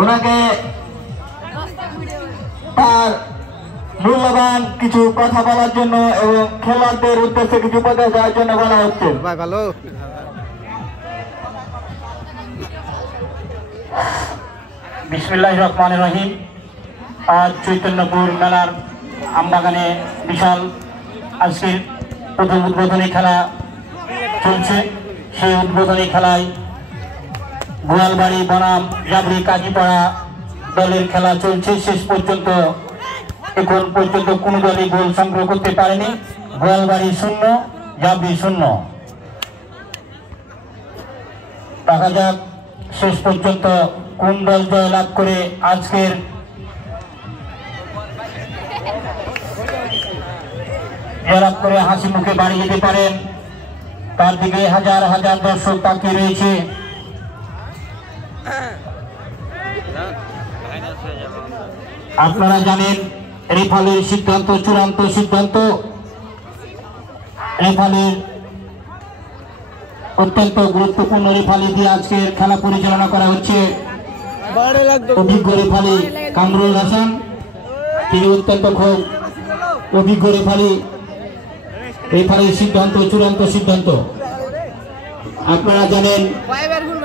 ওনাকে তার মূল্যবান কিছু কথা বলার জন্য এবং খেলোয়াড়দের উদ্দেশ্যে কিছু উপদেশ দেওয়ার জন্য বলা হচ্ছে। বিসমিল্লাহির রহমানির রহিম। আজ চৈতন্যপুর মেলার আমবাগানে বিশাল আজকের প্রথম উদ্বোধনী খেলা চলছে। সেই উদ্বোধনী খেলায় গোয়ালবাড়ি বনাম জাবরি কাজীপাড়া দলের খেলা চলছে। শেষ পর্যন্ত এখন পর্যন্ত কোনো দলই গোল সংগ্রহ করতে পারেনি। গোয়ালবাড়ি 0, জাবরি 0। দেখা যাক শেষ পর্যন্ত কোন দল জয় লাভ করে আজকের জয়লাভ করে হাসি মুখে বাড়ি যেতে পারেন। তার দিকে হাজার হাজার দর্শক তাকিয়ে রয়েছে। আপনারা জানেন রেফারির সিদ্ধান্ত চূড়ান্ত সিদ্ধান্ত। রেফারির অত্যন্ত গুরুত্বপূর্ণ রেফারি দিয়ে আজকের খেলা পরিচালনা করা হচ্ছে। অভিজ্ঞ রেফারি কামরুল হাসান, তিনি অত্যন্ত খুব অভিজ্ঞ রেফারি। রেফারির সিদ্ধান্ত চূড়ান্ত সিদ্ধান্ত। আপনারা জানেন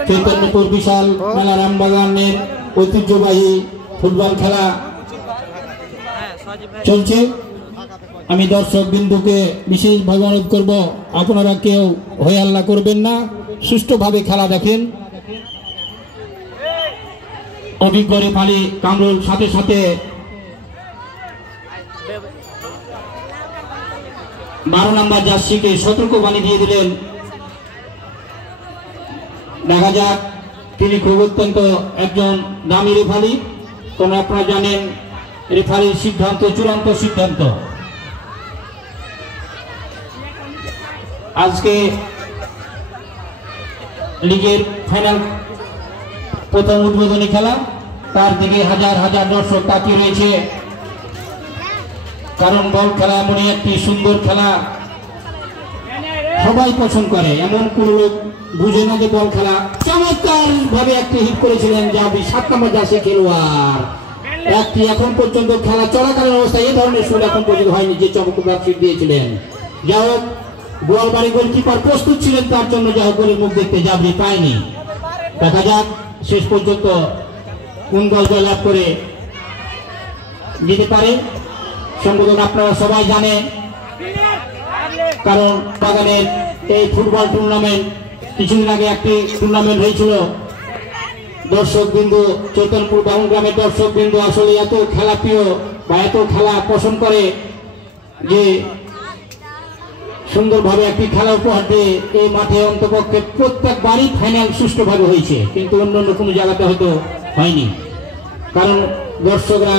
চৈতন্যপুর বিশাল মেলা রামবাগানের ঐতিহ্যবাহী ফুটবল খেলা চলছে। আমি দর্শক বিন্দুকে বিশেষভাবে অনুরোধ করব, আপনারা কেউ হই হাল্লা করবেন না, সুষ্ঠুভাবে খেলা দেখেন। অভিজ্ঞ রেফারি কামরুল সাথে সাথে 12 নম্বর জার্সিকে সতর্কবাণী দিয়ে দিলেন। দেখা যাক, তিনি খুব অত্যন্ত একজন দামি রেফারি। তোমরা আপনারা জানেন রেফারির সিদ্ধান্ত চূড়ান্ত সিদ্ধান্ত। আজকে লিগের ফাইনাল প্রথম উদ্বোধনী খেলা, তার দিকে হাজার হাজার দর্শক তাকিয়ে রয়েছে। কারণ বল খেলা এমনই একটি সুন্দর খেলা, সবাই পছন্দ করে। এমন কোন লোক বুঝে না যে বল খেলা। চমৎকার ভাবে একটি হিট করেছিলেন জাবরি 7 নম্বর জার্সি খেলোয়াড়। একটি এখন পর্যন্ত খেলা চলাকালীন অবস্থায় এই ধরনের শুরু এখন পর্যন্ত হয়নি, যে চমৎকার হিট দিয়েছিলেন। যা হোক, গোয়ালবাড়ি গোলকিপার প্রস্তুত ছিলেন তার জন্য, যা হোক গোলের মুখ দেখতে জাবরি পায়নি। দেখা যাক শেষ পর্যন্ত কোন দল জয়লাভ করে যেতে পারে। সম্বোধন আপনারা সবাই জানেন, কারণ বাগানের এই ফুটবল টুর্নামেন্ট কিছুদিন আগে একটি টুর্নামেন্ট হয়েছিল। দর্শক বিন্দু, চৈতন্যপুর বাউন গ্রামের দর্শক বিন্দু আসলে এত খেলা প্রিয় বা এত খেলা পছন্দ করে যে সুন্দরভাবে একটি খেলা উপহার দিয়ে এই মাঠে অন্তপক্ষে প্রত্যেকবারই ফাইনাল সুষ্ঠুভাবে হয়েছে, কিন্তু অন্য অন্য কোনো জায়গাতে হয়তো হয়নি। কারণ দর্শকরা